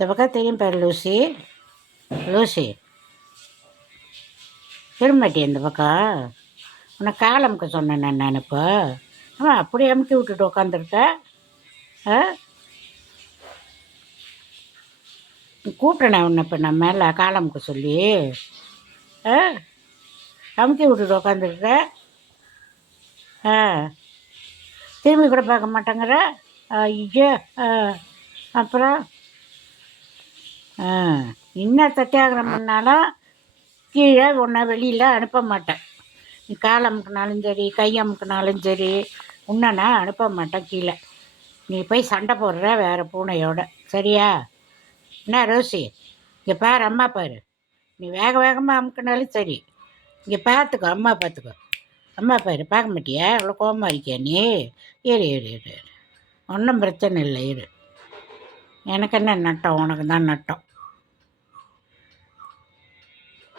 இந்த பக்கம் தெரியும் பேர் லூசி லூசி திரும்பட்டி இந்த பக்கம் உன்னை கால் அமுக்க சொன்னேன் நான் நான் இப்போ ஆமாம் அப்படியே அமுக்கி விட்டுட்டு உட்காந்துருக்க ஆ கூப்பிட்டேன் உன்னை இப்போ நான் மேலே கால் சொல்லி ஆ அமுக்கி விட்டுட்டு உட்காந்துருக்க ஆ திரும்பி கூட பார்க்க மாட்டேங்கிற ஐயோ ஆ அப்புறம் ஆ இன்னும் சத்தியாகிரம் பண்ணாலும் கீழே உன்னை வெளியில் அனுப்ப மாட்டேன். நீ கால் அமுக்குனாலும் சரி கை அமுக்குனாலும் சரி உன்னை நான் அனுப்ப மாட்டேன் கீழே. நீ போய் சண்டை போடுற வேறு பூனையோட. சரியா? என்ன ரோசி? இங்கே பாரு அம்மா பாரு. நீ வேக வேகமாக அமுக்குனாலும் சரி. இங்கே பார்த்துக்கோ அம்மா பார்த்துக்கோ அம்மா பாரு பார்க்க மாட்டியா? அவ்வளோ கோவமாக இருக்கியா நீ? இரு இரு இரு இரு. ஒன்றும் பிரச்சனை இல்லை இரு. எனக்கு என்ன நட்டம்? உனக்கு தான் நட்டம்.